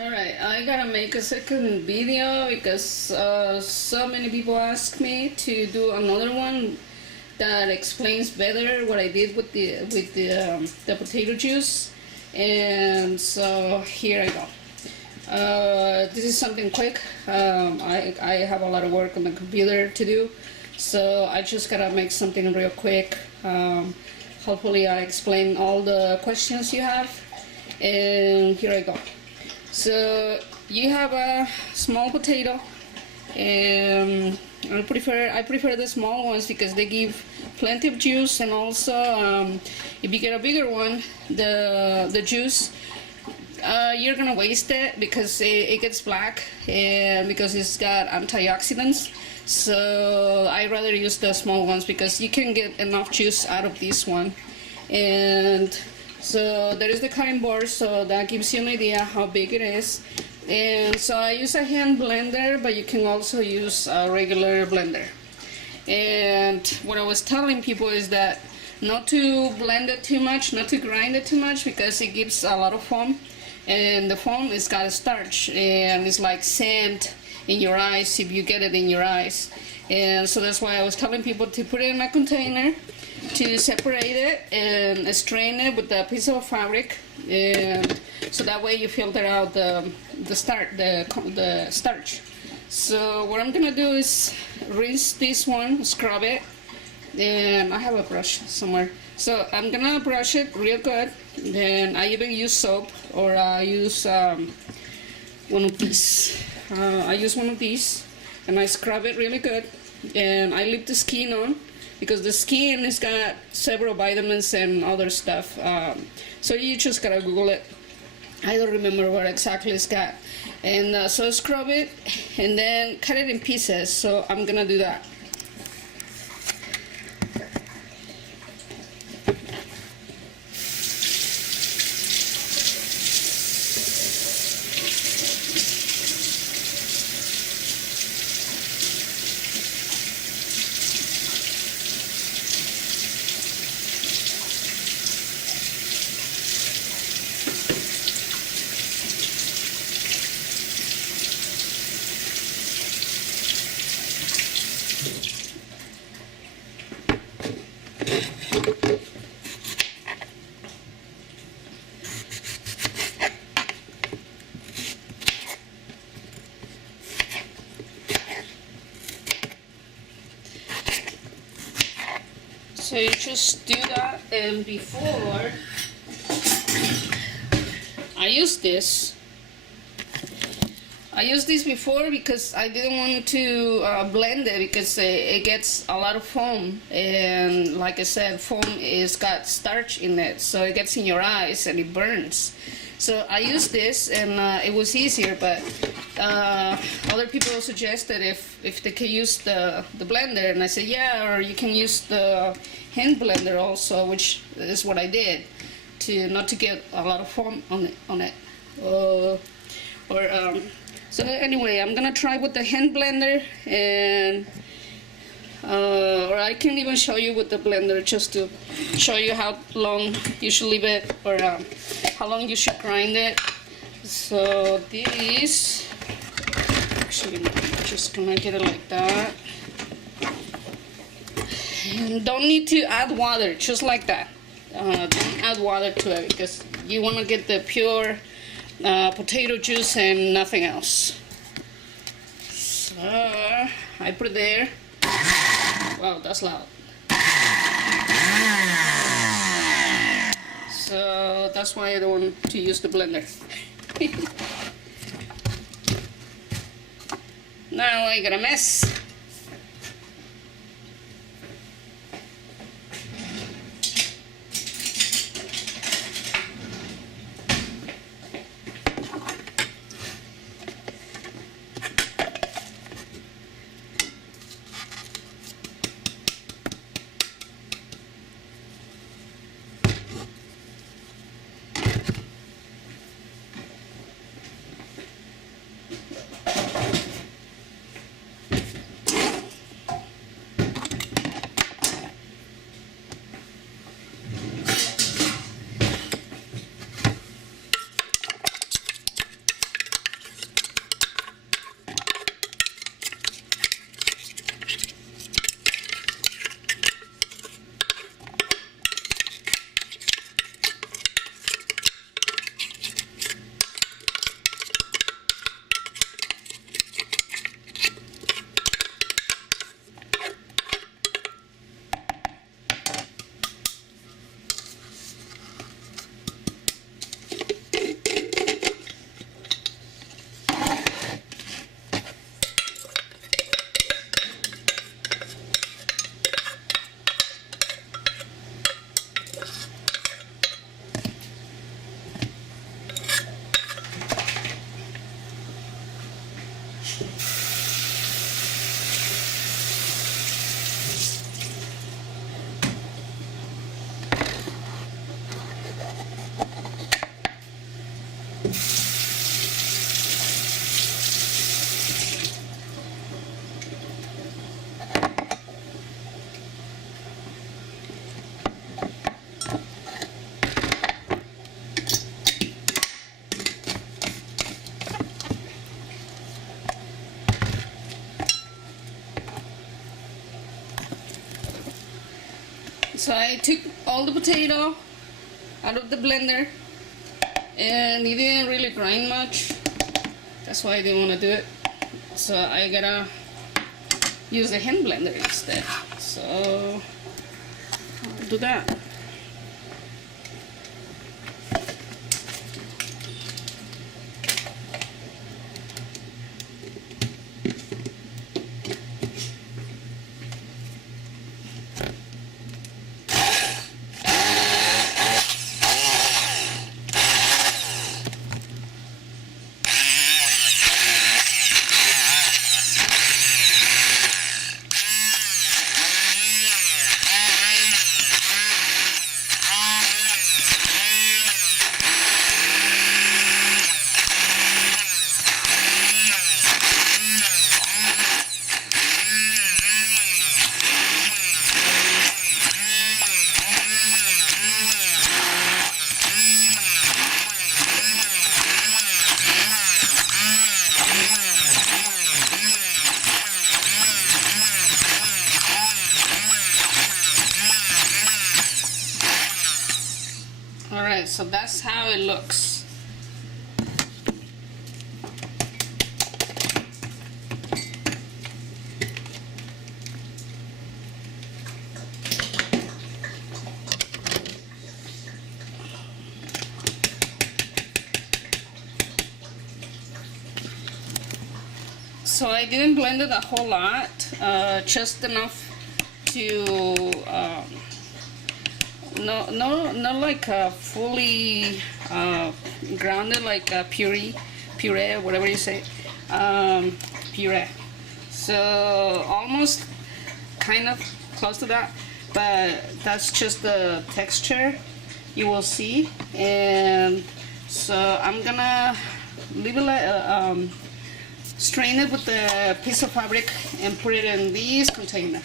Alright, I gotta make a second video because so many people ask me to do another one that explains better what I did with the potato juice, and so here I go. This is something quick. I have a lot of work on the computer to do, so I just gotta make something real quick. Hopefully I explain all the questions you have, and here I go. So you have a small potato, and I prefer the small ones because they give plenty of juice, and also if you get a bigger one, the juice you're gonna waste it because it gets black, and because it's got antioxidants. So I rather use the small ones because you can get enough juice out of this one. And so there is the cutting board, so that gives you an idea how big it is. And so I use a hand blender, but you can also use a regular blender. And what I was telling people is that not to blend it too much, not to grind it too much, because it gives a lot of foam, and the foam is got a starch, and it's like sand in your eyes if you get it in your eyes. And so that's why I was telling people to put it in a container, to separate it and strain it with a piece of fabric, and so that way you filter out the starch. So what I'm gonna do is rinse this one, scrub it, and I have a brush somewhere. So I'm gonna brush it real good. Then I even use soap, or I use one of these. I use one of these, and I scrub it really good, and I leave the skin on, because the skin has got several vitamins and other stuff. So you just gotta Google it. I don't remember what exactly it's got. And so scrub it and then cut it in pieces. So I'm gonna do that. So you just do that, and before I used this before because I didn't want to blend it, because it gets a lot of foam, and like I said, foam is got starch in it, so it gets in your eyes and it burns. So I used this, and it was easier, but other people suggested if they could use the blender, and I said yeah, or you can use the hand blender also, which is what I did, to not to get a lot of foam on it. So anyway, I'm gonna try with the hand blender, and or I can even show you with the blender, just to show you how long you should leave it, or how long you should grind it. So this, actually, I'm just gonna get it like that, and don't need to add water, just like that. Don't add water to it, because you want to get the pure potato juice and nothing else. So I put it there. Wow, that's loud. So that's why I don't want to use the blender. Now I got a mess. So I took all the potato out of the blender, and it didn't really grind much. That's why I didn't want to do it. So I gotta use the hand blender instead. So I'll do that. Alright, so that's how it looks. So I didn't blend it a whole lot, just enough to not like fully grounded, like puree, whatever you say, puree. So almost kind of close to that, but that's just the texture you will see. And so I'm gonna leave it like strain it with a piece of fabric and put it in this container.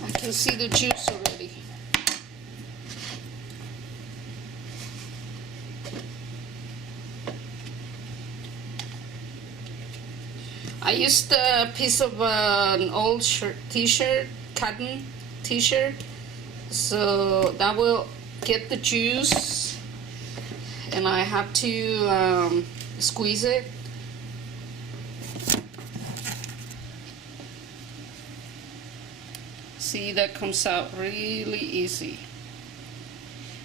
I can see the juice already. I used a piece of an old t-shirt, cotton t-shirt, so that will get the juice, and I have to squeeze it. See, that comes out really easy.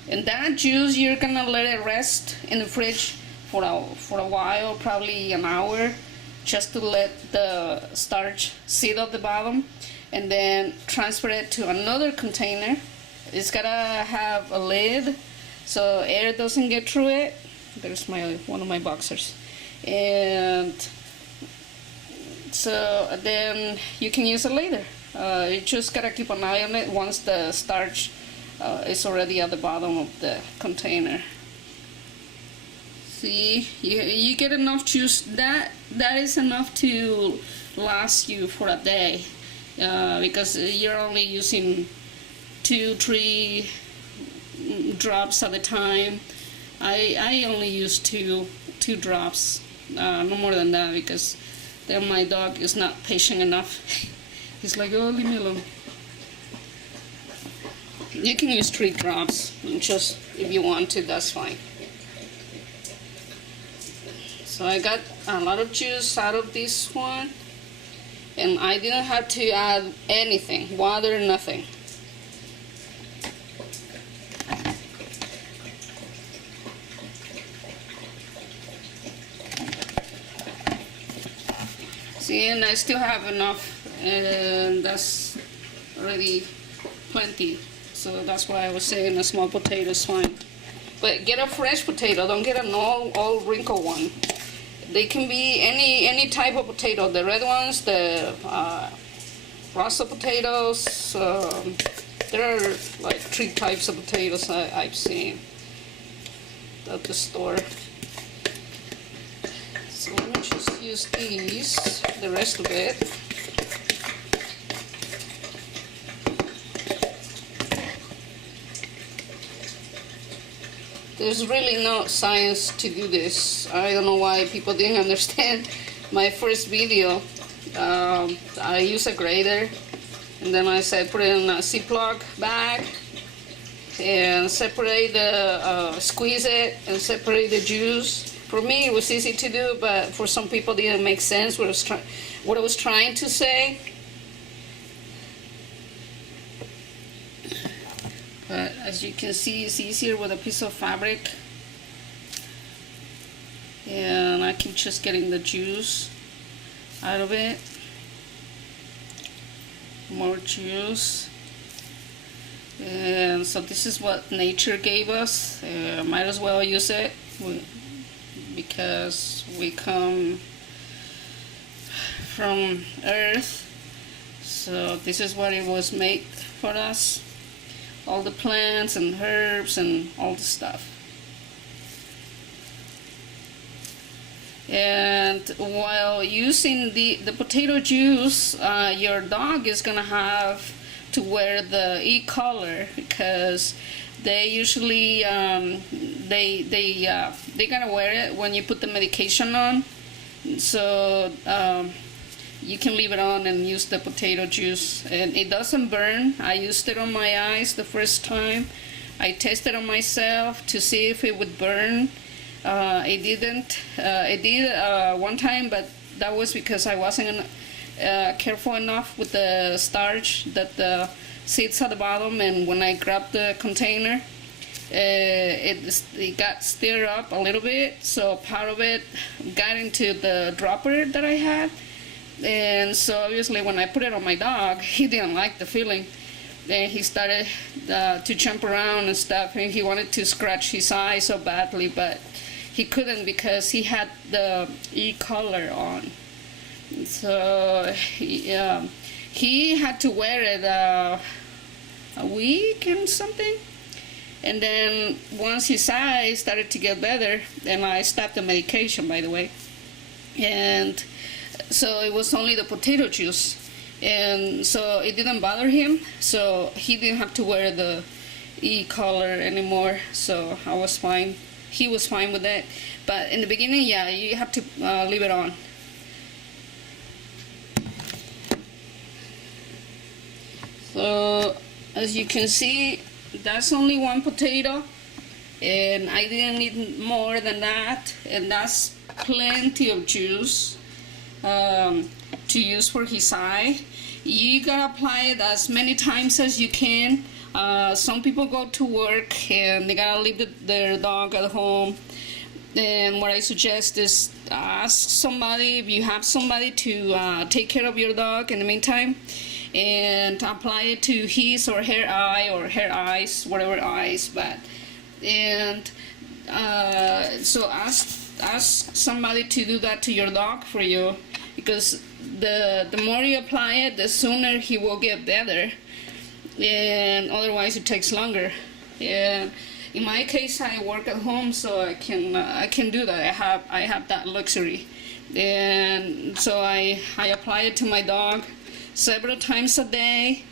And that juice, you're gonna let it rest in the fridge for a while, probably an hour, just to let the starch sit at the bottom, and then transfer it to another container. It's gotta have a lid so air doesn't get through it. There's one of my boxers. And so then you can use it later. You just gotta keep an eye on it once the starch is already at the bottom of the container. See, you get enough juice. That is enough to last you for a day, because you're only using 2-3 drops at a time. I only use two drops, no more than that, because then my dog is not patient enough. He's like, oh, leave me alone. You can use 3 drops, just if you want to, that's fine. So I got a lot of juice out of this one, and I didn't have to add anything, water, nothing. See, and I still have enough, and that's already plenty. So that's why I was saying a small potato is fine. But get a fresh potato, don't get an all wrinkled one. They can be any type of potato. The red ones, the Rasa potatoes. There are like 3 types of potatoes I've seen at the store. So let me just use these, the rest of it. there's really no science to do this. I don't know why people didn't understand my first video. I use a grater, and then I put it in a Ziploc bag and separate the, squeeze it and separate the juice. For me, it was easy to do, but for some people, it didn't make sense what I was trying to say. But as you can see, it's easier with a piece of fabric. And I keep just getting the juice out of it. More juice. And so this is what nature gave us. Might as well use it because we come from Earth. So this is what it was made for us. All the plants and herbs and all the stuff. And while using the potato juice, your dog is gonna have to wear the e-collar because they usually they gotta wear it when you put the medication on. So you can leave it on and use the potato juice, and it doesn't burn. I used it on my eyes the first time. I tested on myself to see if it would burn. It didn't. It did one time, but that was because I wasn't careful enough with the starch that sits at the bottom, and when I grabbed the container, it got stirred up a little bit, so part of it got into the dropper that I had. And so obviously when I put it on my dog, he didn't like the feeling. Then he started to jump around and stuff, and he wanted to scratch his eye so badly, but he couldn't because he had the e-collar on. So he had to wear it a week and something. And then once his eye started to get better, and I stopped the medication, by the way. And so it was only the potato juice, and so it didn't bother him, so he didn't have to wear the e-collar anymore, so I was fine. He was fine with that. But in the beginning, yeah, you have to leave it on. So as you can see, that's only one potato, and I didn't need more than that, and that's plenty of juice to use for his eye. You gotta apply it as many times as you can. Some people go to work and they gotta leave their dog at home. And what I suggest is ask somebody, if you have somebody, to take care of your dog in the meantime, and apply it to his or her eye or her eyes, whatever eyes. But and so ask somebody to do that to your dog for you, because the more you apply it, the sooner he will get better, and otherwise it takes longer. And in my case, I work at home, so I can do that. I have that luxury, and so I apply it to my dog several times a day,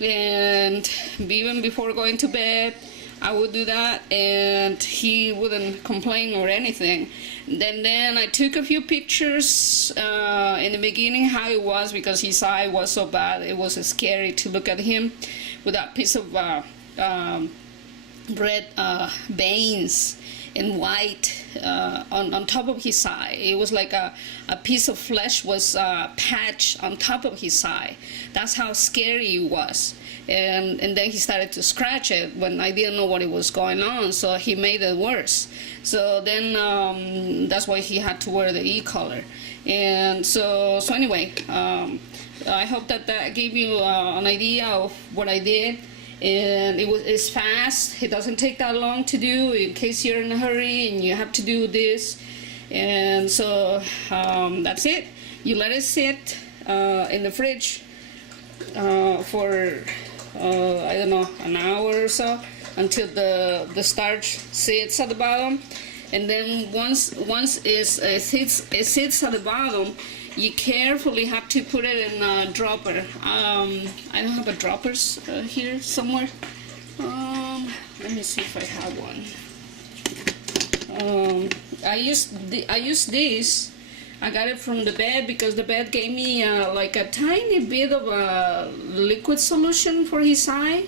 and even before going to bed I would do that, and he wouldn't complain or anything. Then I took a few pictures in the beginning how it was, because his eye was so bad. It was scary to look at him with that piece of red veins and white on top of his eye. It was like a piece of flesh was patched on top of his eye. That's how scary it was. And then he started to scratch it when I didn't know what it was going on, so he made it worse. So then that's why he had to wear the e-collar. And so anyway, I hope that gave you an idea of what I did. And it's fast. It doesn't take that long to do in case you're in a hurry and you have to do this. And so that's it. You let it sit in the fridge for I don't know, an hour or so, until the starch sits at the bottom. And then once it sits at the bottom, you carefully have to put it in a dropper. I don't have a droppers here somewhere. Let me see if I have one. I used this. I got it from the vet because the vet gave me like a tiny bit of a liquid solution for his eye,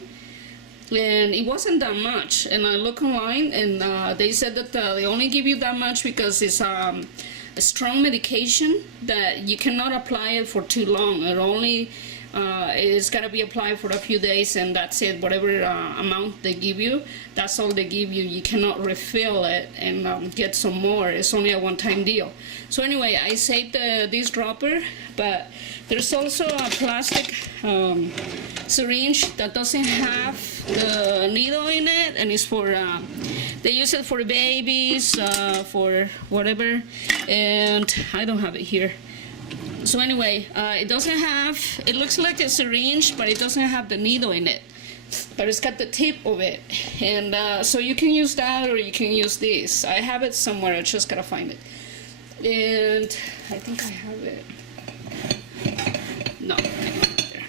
and it wasn't that much. And I look online, and they said that they only give you that much because it's a strong medication that you cannot apply it for too long. It only it's got to be applied for a few days, and that's it. Whatever amount they give you, that's all they give you. You cannot refill it and get some more. It's only a one-time deal. So anyway, I saved this dropper, but there's also a plastic syringe that doesn't have the needle in it, and it's for they use it for babies, for whatever, and I don't have it here. So anyway, it doesn't have, it looks like a syringe, but it doesn't have the needle in it. But it's got the tip of it. And so you can use that, or you can use this. I have it somewhere, I just gotta find it. And I think I have it. No, not there.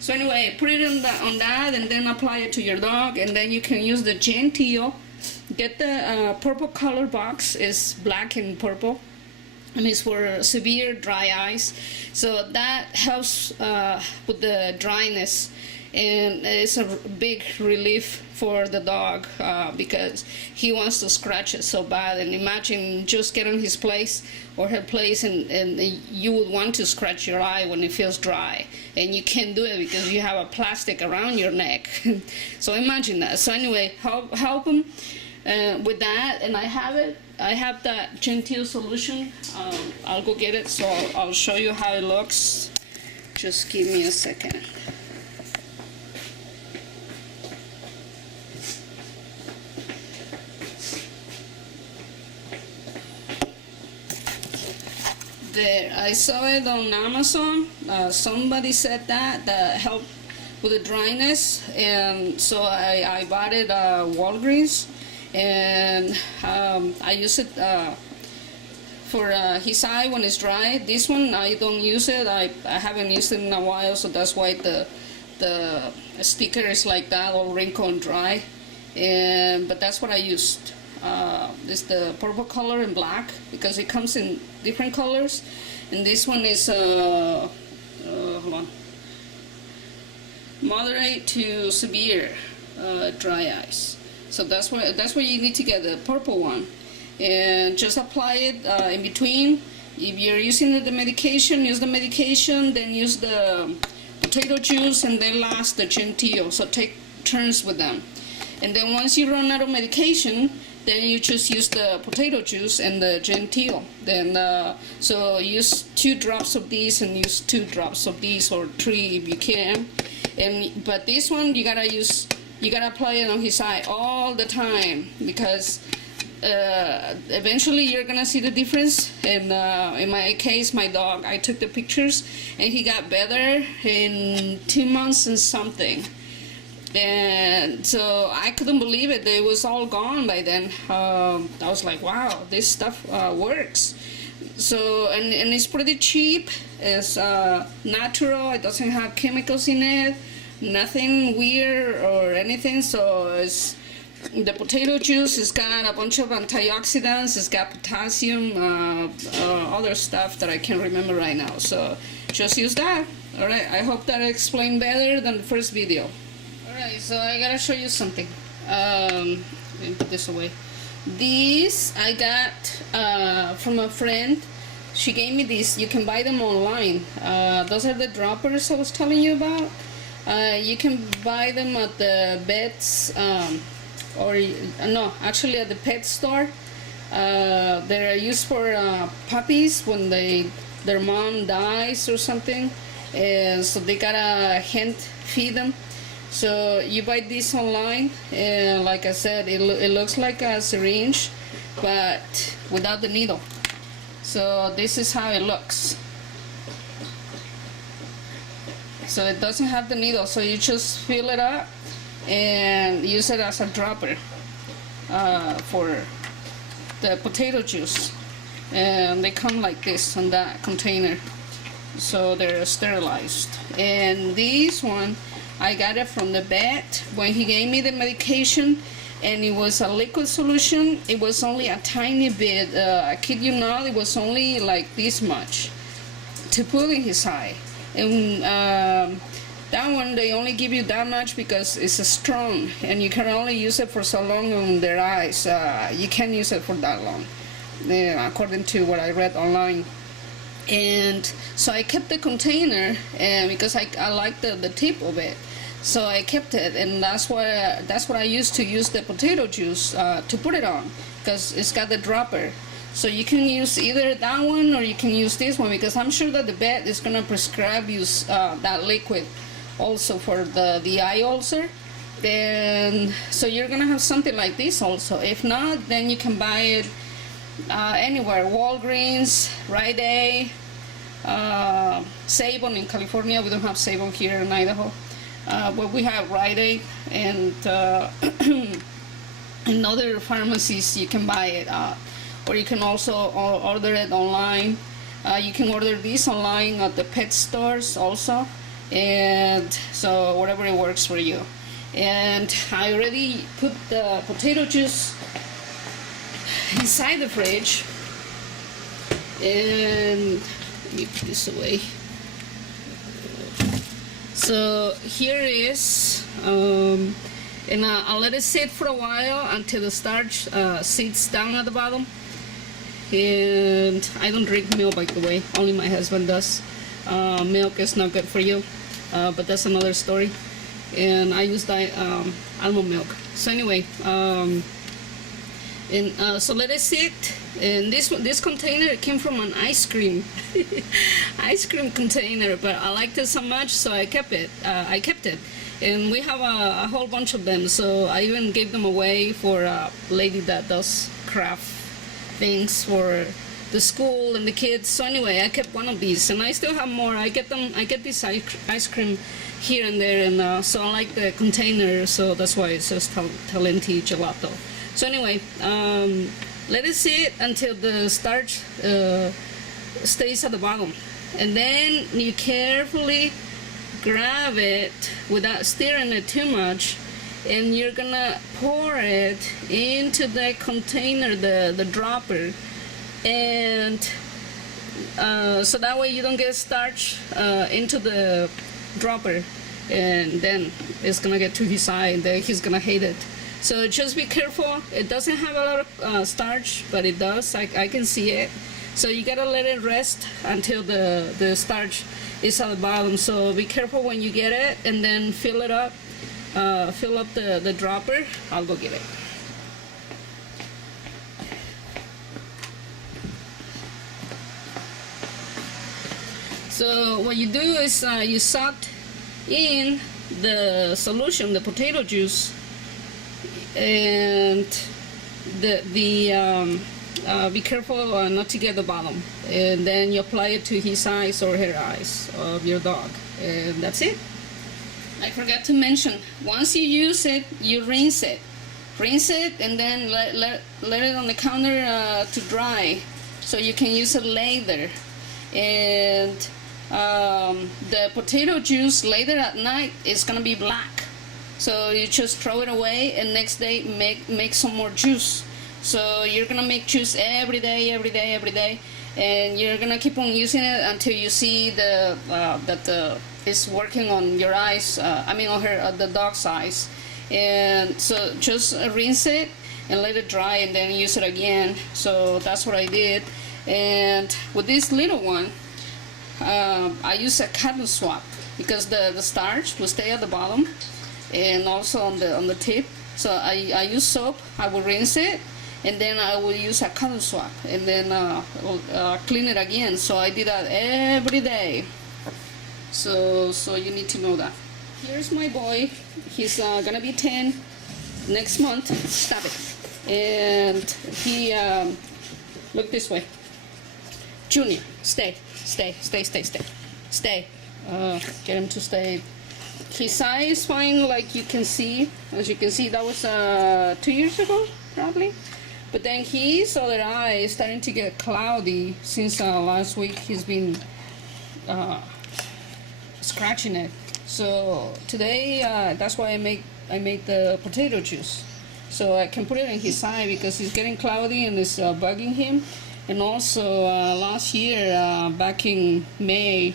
So anyway, put it on that, and then apply it to your dog, and then you can use the genteel. Get the purple color box, is black and purple. And it's for severe dry eyes, so that helps with the dryness, and it's a big relief for the dog because he wants to scratch it so bad. And imagine just getting his place or her place, and you would want to scratch your eye when it feels dry, and you can't do it because you have a plastic around your neck. So imagine that. So anyway, help him with that, and I have that genteel solution. I'll go get it, so I'll show you how it looks. Just give me a second. There, I saw it on Amazon. Somebody said that helped with the dryness, and so I bought it at Walgreens. And I use it for his eye when it's dry. This one I don't use it. I haven't used it in a while, so that's why the sticker is like that, all wrinkled and dry. But that's what I used. It's the purple color and black because it comes in different colors. And this one is hold on, moderate to severe dry eyes. So that's what you need to get, the purple one, and just apply it in between. If you're using the medication, use the medication, then use the potato juice, and then last the genteel. So take turns with them. And then once you run out of medication, then you just use the potato juice and the genteel. Then so use 2 drops of these and use 2 drops of these, or 3 if you can. But this one you gotta apply it on his eye all the time, because eventually you're gonna see the difference. And in my case, my dog, I took the pictures, and he got better in 2 months and something. And so I couldn't believe it. It was all gone by then. I was like, wow, this stuff works. So, and it's pretty cheap. It's natural. It doesn't have chemicals in it. Nothing weird or anything. So it's the potato juice. It's got a bunch of antioxidants. It's got potassium, other stuff that I can't remember right now. So just use that. All right. I hope that explained better than the first video. Alright, so I gotta show you something. Let me put this away. These I got from a friend. She gave me these. You can buy them online. Those are the droppers I was telling you about. You can buy them at the vets, or no, actually at the pet store. They're used for puppies when their mom dies or something, and so they gotta hand feed them. So you buy this online, and like I said, it looks like a syringe, but without the needle. So this is how it looks. So it doesn't have the needle, so you just fill it up and use it as a dropper for the potato juice. And they come like this on that container, so they're sterilized. And this one, I got it from the vet when he gave me the medication, and it was a liquid solution. It was only a tiny bit. I kid you not, it was only like this much to put in his eye. And that one, they only give you that much because it's strong, and you can only use it for so long on their eyes. You can't use it for that long, according to what I read online. And so I kept the container, and because I like the tip of it, so I kept it, and that's what I used to use the potato juice to put it on, because it's got the dropper. So you can use either that one or you can use this one, because I'm sure that the vet is gonna prescribe you that liquid also for the eye ulcer. Then so you're gonna have something like this also. If not, then you can buy it anywhere, Walgreens, Rite Aid, Savon in California. We don't have Savon here in Idaho, but we have Rite Aid, and in other pharmacies you can buy it, or you can also order it online. You can order this online at the pet stores also, and so whatever it works for you. And I already put the potato juice inside the fridge, and let me put this away. So here it is, and I'll let it sit for a while until the starch sits down at the bottom. And I don't drink milk, by the way, only my husband does. Milk is not good for you, but that's another story. And I use almond milk. So anyway, so let it sit. And this container came from an ice cream container, but I liked it so much, so I kept it. And we have a whole bunch of them, so I even gave them away for a lady that does craft things for the school and the kids. So anyway, I kept one of these, and I still have more. I get this ice cream here and there, and so I like the container, so that's why it says Talenti Gelato. So anyway, let it sit until the starch stays at the bottom, and then you carefully grab it without stirring it too much, and you're gonna pour it into the container, the dropper, and so that way you don't get starch into the dropper, and then it's gonna get to his eye, and then he's gonna hate it. So just be careful. It doesn't have a lot of starch, but it does. I can see it. So you gotta let it rest until the starch is at the bottom. So be careful when you get it, and then fill it up. Fill up the dropper. I'll go get it. So what you do is you suck in the solution, the potato juice, and be careful not to get the bottom, and then you apply it to his eyes or her eyes of your dog, and that's it. I forgot to mention, once you use it, you rinse it, and then let it on the counter to dry, so you can use it later. And the potato juice later at night is gonna be black, so you just throw it away, and next day make some more juice. So you're gonna make juice every day, and you're gonna keep on using it until you see that it's working on your eyes. I mean, on the dog's eyes. And so just rinse it and let it dry, and then use it again. So that's what I did. And with this little one, I use a cotton swab, because the starch will stay at the bottom and also on the tip. So I use soap. I will rinse it, and then I will use a cotton swab, and then clean it again. So I did that every day. So you need to know that. Here's my boy. He's gonna be 10 next month. Stop it. And he look this way. Junior, stay. Get him to stay. His eye is fine, like you can see. As you can see, that was 2 years ago, probably. But then his other eye is starting to get cloudy since last week. He's been scratching it. So today, that's why I made the potato juice. so I can put it in his eye because it's getting cloudy and it's bugging him. And also last year, back in May,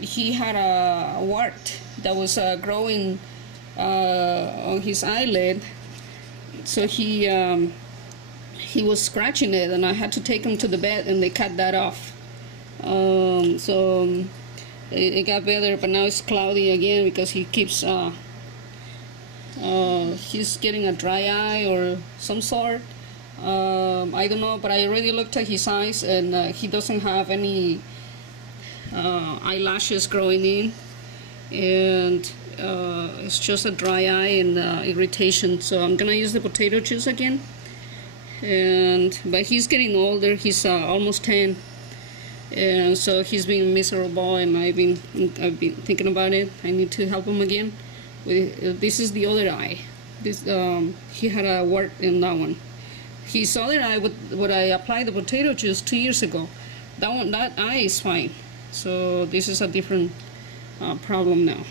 he had a wart that was growing on his eyelid. So he was scratching it, and I had to take him to the vet, and they cut that off. So it got better, but now it's cloudy again because he keeps he's getting a dry eye or some sort. I don't know, but I already looked at his eyes, and he doesn't have any eyelashes growing in, and it's just a dry eye and irritation. So I'm gonna use the potato juice again. But he's getting older. He's almost 10, and so he's being miserable. And I've been thinking about it. I need to help him again. This is the other eye. This he had a wart in that one. His other eye, what I applied the potato juice 2 years ago, that eye is fine. So this is a different problem now.